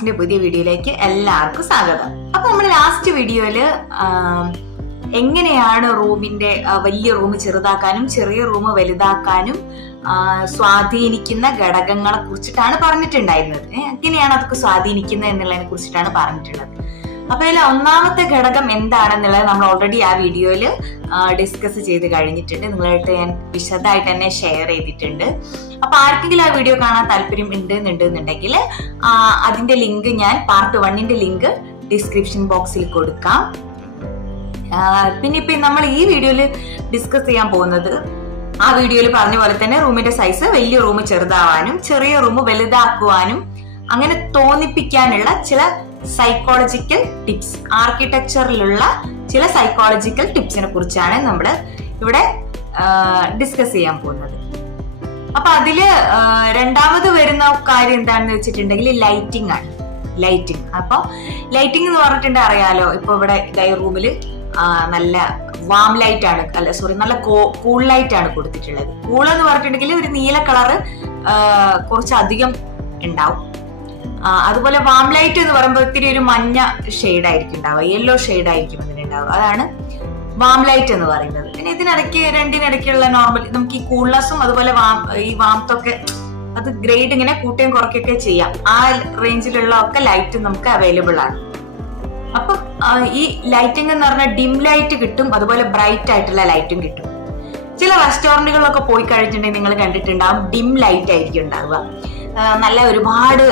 ടോക്സിന്റെ പുതിയ വീഡിയോയിലേക്ക് എല്ലാവർക്കും സ്വാഗതം. അപ്പൊ നമ്മൾ ലാസ്റ്റ് വീഡിയോയിൽ എങ്ങനെയാണ് റൂമിന്റെ വലിയ റൂം ചെറുതാക്കാനും ചെറിയ റൂം വലുതാക്കാനും സ്വാധീനിക്കുന്ന ഘടകങ്ങളെ കുറിച്ചിട്ടാണ് പറഞ്ഞിട്ടുണ്ടായിരുന്നത്. എങ്ങനെയാണ് അതൊക്കെ സ്വാധീനിക്കുന്നത് എന്നുള്ളതിനെ കുറിച്ചിട്ടാണ് പറഞ്ഞിട്ടുള്ളത്. അപ്പൊ അതിൽ ഒന്നാമത്തെ ഘടകം എന്താണെന്നുള്ളത് നമ്മൾ ഓൾറെഡി ആ വീഡിയോയിൽ ഡിസ്കസ് ചെയ്ത് കഴിഞ്ഞിട്ടുണ്ട്. നിങ്ങളായിട്ട് ഞാൻ വിശദമായിട്ട് തന്നെ ഷെയർ ചെയ്തിട്ടുണ്ട്. അപ്പൊ ആർക്കെങ്കിലും ആ വീഡിയോ കാണാൻ താല്പര്യം ഉണ്ട് എന്നുണ്ടെന്നുണ്ടെങ്കിൽ അതിന്റെ ലിങ്ക് ഞാൻ പാർട്ട് വണ്ണിന്റെ ലിങ്ക് ഡിസ്ക്രിപ്ഷൻ ബോക്സിൽ കൊടുക്കാം. പിന്നെ ഇപ്പൊ നമ്മൾ ഈ വീഡിയോയിൽ ഡിസ്കസ് ചെയ്യാൻ പോകുന്നത് ആ വീഡിയോയിൽ പറഞ്ഞ പോലെ തന്നെ റൂമിന്റെ സൈസ് വലിയ റൂം ചെറുതാവാനും ചെറിയ റൂം വലുതാക്കുവാനും അങ്ങനെ തോന്നിപ്പിക്കാനുള്ള ചില സൈക്കോളജിക്കൽ ടിപ്സ് ആർക്കിടെക്ചറിലുള്ള ചില സൈക്കോളജിക്കൽ ടിപ്സിനെ കുറിച്ചാണ് നമ്മൾ ഇവിടെ ഡിസ്കസ് ചെയ്യാൻ പോകുന്നത്. അപ്പൊ അതിൽ രണ്ടാമത് വരുന്ന കാര്യം എന്താണെന്ന് വെച്ചിട്ടുണ്ടെങ്കിൽ ലൈറ്റിംഗ് ആണ്. ലൈറ്റിംഗ് അപ്പൊ ലൈറ്റിംഗ് എന്ന് പറഞ്ഞിട്ടുണ്ടെങ്കിൽ അറിയാലോ? ഇപ്പൊ ഇവിടെ ഡൈ റൂമിൽ നല്ല വാം ലൈറ്റ് ആണ്. അല്ല സോറി നല്ല കൂൾ ലൈറ്റ് ആണ് കൊടുത്തിട്ടുള്ളത്. കൂൾ എന്ന് പറഞ്ഞിട്ടുണ്ടെങ്കിൽ ഒരു നീല കളറ് കുറച്ചധികം ഉണ്ടാവും. അതുപോലെ വാം ലൈറ്റ് എന്ന് പറയുമ്പോൾ ഒത്തിരി ഒരു മഞ്ഞ ഷെയ്ഡ് ആയിരിക്കും ഉണ്ടാവുക. യെല്ലോ ഷെയ്ഡ് ആയിരിക്കും അതിനുണ്ടാവുക അതാണ് വാം ലൈറ്റ് എന്ന് പറയുന്നത്. പിന്നെ ഇതിനിടയ്ക്ക് രണ്ടിനിടയ്ക്കുള്ള നോർമൽ നമുക്ക് ഈ കൂൾനെസ്സും അതുപോലെ വാം ഈ വാമത്തൊക്കെ അത് ഗ്രേഡ് ഇങ്ങനെ കൂട്ടുകയും കുറയ്ക്കുകയൊക്കെ ചെയ്യാം. ആ റേഞ്ചിലുള്ള ഒക്കെ ലൈറ്റ് നമുക്ക് അവൈലബിൾ ആണ്. അപ്പൊ ഈ ലൈറ്റിംഗ് എന്ന് പറഞ്ഞാൽ ഡിം ലൈറ്റ് കിട്ടും അതുപോലെ ബ്രൈറ്റ് ആയിട്ടുള്ള ലൈറ്റും കിട്ടും. ചില റെസ്റ്റോറന്റുകളിലൊക്കെ പോയി കഴിഞ്ഞിട്ടുണ്ടെങ്കിൽ നിങ്ങൾ കണ്ടിട്ടുണ്ടാവും ഡിം ലൈറ്റ് ആയിരിക്കും ഉണ്ടാവുക. നല്ല ഒരുപാട്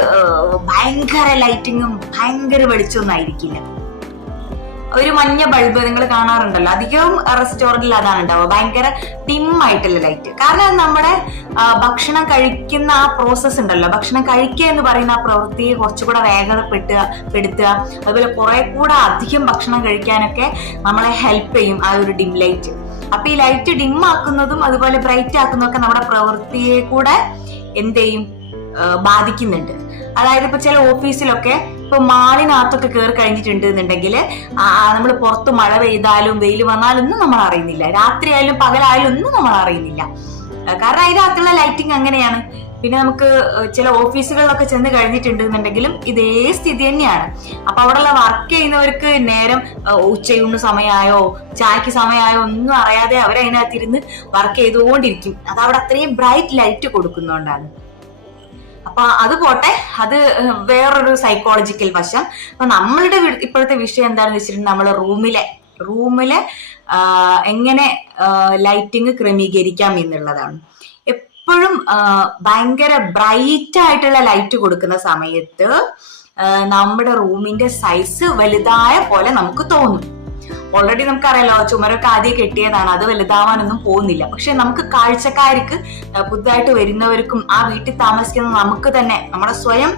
ഭയങ്കര ലൈറ്റിങ്ങും ഭയങ്കര വെളിച്ചമൊന്നും ആയിരിക്കില്ല. ഒരു മഞ്ഞ ബൾബ് നിങ്ങൾ കാണാറുണ്ടല്ലോ? അധികവും റെസ്റ്റോറന്റിൽ അതാണ് ഉണ്ടാവുക ഭയങ്കര ഡിം ആയിട്ടുള്ള ലൈറ്റ് കാരണം നമ്മുടെ ഭക്ഷണം കഴിക്കുന്ന ആ പ്രോസസ്സ് ഉണ്ടല്ലോ. ഭക്ഷണം കഴിക്കുക എന്ന് പറയുന്ന ആ പ്രവൃത്തിയെ കുറച്ചുകൂടെ വേഗതപ്പെട്ടുക പെടുത്തുക. അതുപോലെ കുറെ കൂടെ അധികം ഭക്ഷണം കഴിക്കാനൊക്കെ നമ്മളെ ഹെൽപ്പ് ചെയ്യും ആ ഒരു ഡിം ലൈറ്റ് അപ്പൊ ഈ ലൈറ്റ് ഡിം ആക്കുന്നതും അതുപോലെ ബ്രൈറ്റ് ആക്കുന്നതൊക്കെ നമ്മുടെ പ്രവൃത്തിയെ കൂടെ എന്ത് ചെയ്യും? ബാധിക്കുന്നുണ്ട്. അതായത് ഇപ്പൊ ചില ഓഫീസിലൊക്കെ ഇപ്പൊ മാളിനകത്തൊക്കെ കയറി കഴിഞ്ഞിട്ടുണ്ട് എന്നുണ്ടെങ്കിൽ നമ്മൾ പുറത്ത് മഴ പെയ്താലും വെയിൽ വന്നാലും ഒന്നും നമ്മൾ അറിയുന്നില്ല. രാത്രിയായാലും പകലായാലും ഒന്നും നമ്മൾ അറിയുന്നില്ല. കാരണം അതിനകത്തുള്ള ലൈറ്റിംഗ് അങ്ങനെയാണ്. പിന്നെ നമുക്ക് ചില ഓഫീസുകളിലൊക്കെ ചെന്ന് കഴിഞ്ഞിട്ടുണ്ട് എന്നുണ്ടെങ്കിലും ഇതേ സ്ഥിതി തന്നെയാണ്. അപ്പൊ അവിടെയുള്ള വർക്ക് ചെയ്യുന്നവർക്ക് നേരം ഉച്ചയൂണ് സമയമായോ ചായക്ക് സമയമായോ ഒന്നും അറിയാതെ അവരതിനകത്തിരുന്ന് വർക്ക് ചെയ്തുകൊണ്ടിരിക്കും. അത് അവിടെ അത്രയും ബ്രൈറ്റ് ലൈറ്റ് കൊടുക്കുന്നതുകൊണ്ടാണ് അപ്പൊ അത് പോട്ടെ. അത് വേറൊരു സൈക്കോളജിക്കൽ വശം. അപ്പൊ നമ്മളുടെ ഇപ്പോഴത്തെ വിഷയം എന്താണെന്ന് വെച്ചിട്ടുണ്ടെങ്കിൽ നമ്മളെ റൂമിലെ റൂമിലെ എങ്ങനെ ലൈറ്റിംഗ് ക്രമീകരിക്കാം എന്നുള്ളതാണ്. എപ്പോഴും ഭയങ്കര ബ്രൈറ്റ് ആയിട്ടുള്ള ലൈറ്റ് കൊടുക്കുന്ന സമയത്ത് നമ്മുടെ റൂമിന്റെ സൈസ് വലുതായ പോലെ നമുക്ക് തോന്നും. ഓൾറെഡി നമുക്കറിയാലോ ചുമരൊക്കെ ആദ്യം കെട്ടിയതാണ്. അത് വലുതാവാനൊന്നും പോകുന്നില്ല. പക്ഷെ നമുക്ക് കാഴ്ചക്കാർക്ക് പുതുതായിട്ട് വരുന്നവർക്കും ആ വീട്ടിൽ താമസിക്കുന്ന നമുക്ക് തന്നെ നമ്മുടെ സ്വയം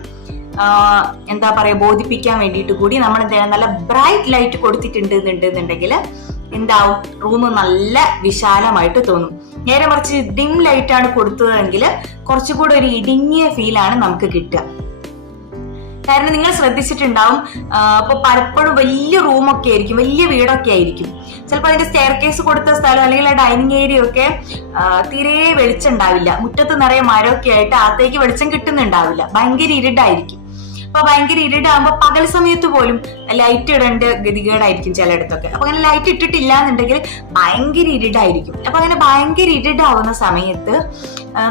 എന്താ പറയാ ബോധിപ്പിക്കാൻ വേണ്ടിയിട്ട് കൂടി നമ്മൾ എന്താ നല്ല ബ്രൈറ്റ് ലൈറ്റ് കൊടുത്തിട്ടുണ്ട് എന്നുണ്ടെന്നുണ്ടെങ്കിൽ എന്താവും? റൂം നല്ല വിശാലമായിട്ട് തോന്നും. നേരെ മറിച്ച് ഡിം ലൈറ്റ് ആണ് കൊടുത്തതെങ്കിൽ കുറച്ചുകൂടെ ഒരു ഇടുങ്ങിയ ഫീലാണ് നമുക്ക് കിട്ടുക. കാരണം നിങ്ങൾ ശ്രദ്ധിച്ചിട്ടുണ്ടാവും. ഇപ്പൊ പലപ്പോഴും വലിയ റൂമൊക്കെ ആയിരിക്കും വലിയ വീടൊക്കെ ആയിരിക്കും. ചിലപ്പോൾ അതിന്റെ സ്റ്റെയർ കേസ് കൊടുത്ത സ്ഥലം അല്ലെങ്കിൽ ആ ഡൈനിങ് ഏരിയ ഒക്കെ തീരെ വെളിച്ചം ഉണ്ടാവില്ല. മുറ്റത്ത് നിറയെ മരമൊക്കെ ആയിട്ട് അകത്തേക്ക് വെളിച്ചം കിട്ടുന്നുണ്ടാവില്ല. ഭയങ്കര ഇരുടായിരിക്കും. അപ്പൊ ഭയങ്കര ഇരുടാകുമ്പോ പകൽ സമയത്ത് പോലും ലൈറ്റ് ഇടേണ്ട ഗതികേടായിരിക്കും ചിലയിടത്തൊക്കെ. അപ്പൊ അങ്ങനെ ലൈറ്റ് ഇട്ടിട്ടില്ല എന്നുണ്ടെങ്കിൽ ഭയങ്കര ഇരുടായിരിക്കും അപ്പൊ അങ്ങനെ ഭയങ്കര ഇരുടാവുന്ന സമയത്ത്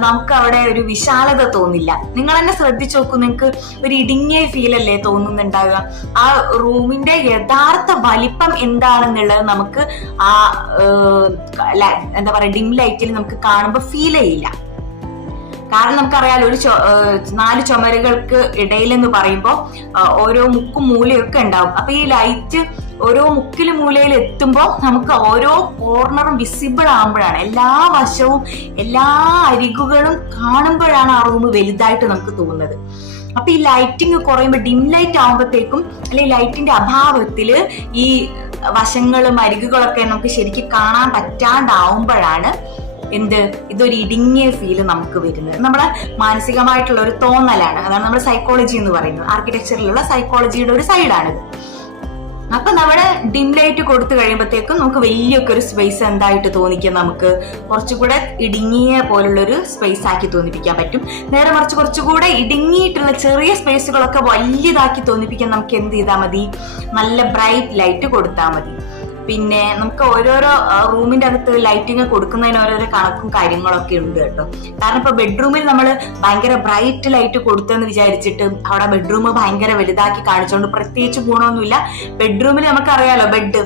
നമുക്ക് അവിടെ ഒരു വിശാലത തോന്നില്ല. നിങ്ങൾ തന്നെ ശ്രദ്ധിച്ചു നോക്കൂ നിങ്ങൾക്ക് ഒരു ഇടുങ്ങിയ ഫീൽ അല്ലേ തോന്നുന്നുണ്ടാവുക? ആ റൂമിന്റെ യഥാർത്ഥ വലിപ്പം എന്താണെന്നുള്ളത് നമുക്ക് ആ എന്താ പറയാ ഡിം ലൈറ്റിൽ നമുക്ക് കാണുമ്പോൾ ഫീൽ ചെയ്യില്ല. കാരണം നമുക്കറിയാലോ ഒരു നാല് ചുമരുകൾക്ക് ഇടയിൽ എന്ന് പറയുമ്പോൾ ഓരോ മുക്കും മൂലയും ഒക്കെ ഉണ്ടാവും. അപ്പൊ ഈ ലൈറ്റ് ഓരോ മുക്കിലും മൂലയിൽ എത്തുമ്പോൾ നമുക്ക് ഓരോ കോർണറും വിസിബിൾ ആകുമ്പോഴാണ് എല്ലാ വശവും എല്ലാ അരികുകളും കാണുമ്പോഴാണ് ആ റൂം വലുതായിട്ട് നമുക്ക് തോന്നുന്നത്. അപ്പൊ ഈ ലൈറ്റിംഗ് കുറയുമ്പോൾ ഡിം ലൈറ്റ് ആകുമ്പോഴത്തേക്കും അല്ലെങ്കിൽ ലൈറ്റിന്റെ അഭാവത്തിൽ ഈ വശങ്ങളും അരികുകളൊക്കെ നമുക്ക് ശരിക്കും കാണാൻ പറ്റാണ്ടാവുമ്പോഴാണ് എന്ത്? ഇതൊരു ഇടുങ്ങിയ ഫീൽ നമുക്ക് വരുന്നത്. നമ്മുടെ മാനസികമായിട്ടുള്ള ഒരു തോന്നലാണ്. അതാണ് നമ്മുടെ സൈക്കോളജി എന്ന് പറയുന്നത്. ആർക്കിടെക്ചറിലുള്ള സൈക്കോളജിയുടെ ഒരു സൈഡാണിത് അപ്പൊ നമ്മുടെ ഡിം ലൈറ്റ് കൊടുത്തു കഴിയുമ്പോഴത്തേക്കും നമുക്ക് വലിയൊക്കെ ഒരു സ്പേസ് എന്തായിട്ട് തോന്നിക്കാം നമുക്ക് കുറച്ചുകൂടെ ഇടുങ്ങിയ പോലുള്ളൊരു സ്പേസ് ആക്കി തോന്നിപ്പിക്കാൻ പറ്റും. നേരെ മറിച്ച് കുറച്ചുകൂടെ ഇടുങ്ങിയിട്ടുള്ള ചെറിയ സ്പേസുകളൊക്കെ വലിയതാക്കി തോന്നിപ്പിക്കാൻ നമുക്ക് എന്ത് ചെയ്താൽ മതി? നല്ല ബ്രൈറ്റ് ലൈറ്റ് കൊടുത്താൽ മതി. പിന്നെ നമുക്ക് ഓരോരോ റൂമിന്റെ അകത്ത് ലൈറ്റിംഗ് കൊടുക്കുന്നതിന് ഓരോരോ കണക്കും കാര്യങ്ങളൊക്കെ ഉണ്ട് കേട്ടോ. കാരണം ഇപ്പൊ ബെഡ്റൂമിൽ നമ്മൾ ഭയങ്കര ബ്രൈറ്റ് ലൈറ്റ് കൊടുത്തെന്ന് വിചാരിച്ചിട്ട് അവിടെ ബെഡ്റൂം ഭയങ്കര വലുതാക്കി കാണിച്ചുകൊണ്ട് പ്രത്യേകിച്ച് ഗുണമൊന്നുമില്ല. ബെഡ്റൂമിൽ നമുക്കറിയാലോ ബെഡ്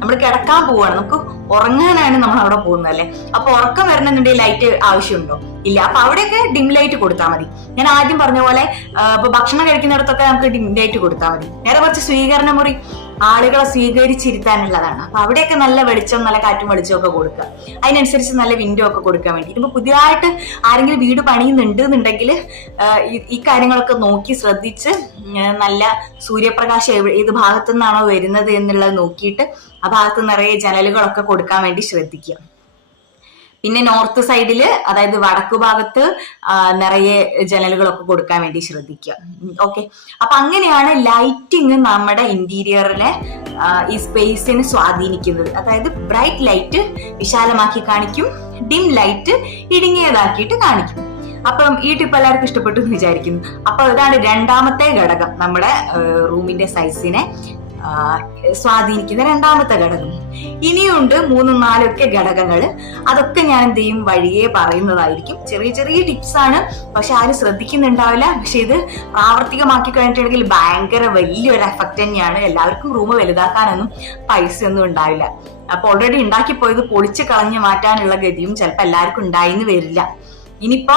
നമ്മൾ കിടക്കാൻ പോവാണ്. നമുക്ക് ഉറങ്ങാനാണ് നമ്മൾ അവിടെ പോകുന്നത് അല്ലെ? അപ്പൊ ഉറക്കം വരണമെന്നുണ്ടെങ്കിൽ ലൈറ്റ് ആവശ്യമുണ്ടോ? ഇല്ല. അപ്പൊ അവിടെയൊക്കെ ഡിം ലൈറ്റ് കൊടുത്താൽ മതി. ഞാൻ ആദ്യം പറഞ്ഞ പോലെ ഇപ്പൊ ഭക്ഷണം കഴിക്കുന്നിടത്തൊക്കെ നമുക്ക് ഡിം ലൈറ്റ് കൊടുത്താൽ മതി. നേരെ കുറച്ച് സ്വീകരണ മുറി ആളുകളെ സ്വീകരിച്ചിരുത്താനുള്ളതാണ്. അപ്പൊ അവിടെയൊക്കെ നല്ല വെളിച്ചം നല്ല കാറ്റും വെളിച്ചവും ഒക്കെ കൊടുക്കുക. അതിനനുസരിച്ച് നല്ല വിൻഡോ ഒക്കെ കൊടുക്കാൻ വേണ്ടി. ഇപ്പൊ പുതിയതായിട്ട് ആരെങ്കിലും വീട് പണിയുന്നുണ്ട് എന്നുണ്ടെങ്കിൽ ഈ കാര്യങ്ങളൊക്കെ നോക്കി ശ്രദ്ധിച്ച് നല്ല സൂര്യപ്രകാശം ഏത് ഭാഗത്തു നിന്നാണോ വരുന്നത് എന്നുള്ളത് നോക്കിയിട്ട് ആ ഭാഗത്ത് നിറയെ ജനലുകളൊക്കെ കൊടുക്കാൻ വേണ്ടി ശ്രദ്ധിക്കുക. പിന്നെ നോർത്ത് സൈഡിൽ അതായത് വടക്കു ഭാഗത്ത് നിറയെ ജനലുകളൊക്കെ കൊടുക്കാൻ വേണ്ടി ശ്രദ്ധിക്കുക. ഓക്കെ. അപ്പൊ അങ്ങനെയാണ് ലൈറ്റിങ് നമ്മുടെ ഇന്റീരിയറിനെ ഈ സ്പേസിനെ സ്വാധീനിക്കുന്നത്. അതായത് ബ്രൈറ്റ് ലൈറ്റ് വിശാലമാക്കി കാണിക്കും ഡിം ലൈറ്റ് ഇടുങ്ങിയതാക്കിയിട്ട് കാണിക്കും. അപ്പം ഈ ടിപ്പ് എല്ലാവർക്കും ഇഷ്ടപ്പെട്ടു എന്ന് വിചാരിക്കുന്നു. അപ്പൊ ഇതാണ് രണ്ടാമത്തെ ഘടകം നമ്മുടെ റൂമിന്റെ സൈസിനെ. സ്വാധീനിക്കുന്ന രണ്ടാമത്തെ ഘടകം. ഇനിയുണ്ട് മൂന്നും നാലൊക്കെ ഘടകങ്ങൾ അതൊക്കെ ഞാൻ എന്ത് ചെയ്യും? വഴിയെ പറയുന്നതായിരിക്കും. ചെറിയ ചെറിയ ടിപ്സ് ആണ്. പക്ഷെ ആരും ശ്രദ്ധിക്കുന്നുണ്ടാവില്ല. പക്ഷെ ഇത് പ്രാവർത്തികമാക്കി കഴിഞ്ഞിട്ടുണ്ടെങ്കിൽ ഭയങ്കര വലിയൊരു എഫക്റ്റ് തന്നെയാണ്. എല്ലാവർക്കും റൂം വലുതാക്കാനൊന്നും പൈസ ഒന്നും ഉണ്ടാവില്ല. അപ്പൊ ഓൾറെഡി ഉണ്ടാക്കി പോയത് പൊളിച്ച് കളഞ്ഞു മാറ്റാനുള്ള ഗതിയും ചിലപ്പോൾ എല്ലാവർക്കും ഉണ്ടായിന്ന് വരില്ല. ഇനിയിപ്പോ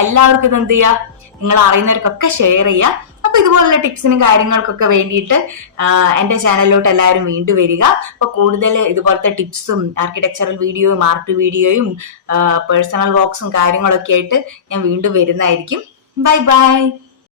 എല്ലാവർക്കും ഇത് എന്ത് ചെയ്യുക നിങ്ങൾ അറിയുന്നവർക്കൊക്കെ ഷെയർ ചെയ്യുക അപ്പൊ ഇതുപോലുള്ള ടിപ്സിനും കാര്യങ്ങൾക്കൊക്കെ വേണ്ടിയിട്ട് എന്റെ ചാനലിലോട്ട് എല്ലാവരും വീണ്ടും വരിക. അപ്പൊ കൂടുതൽ ഇതുപോലത്തെ ടിപ്സും ആർക്കിടെക്ചറൽ വീഡിയോയും ആർട്ട് വീഡിയോയും പേഴ്സണൽ വോക്സും കാര്യങ്ങളൊക്കെ ആയിട്ട് ഞാൻ വീണ്ടും വരുന്നതായിരിക്കും. Bye bye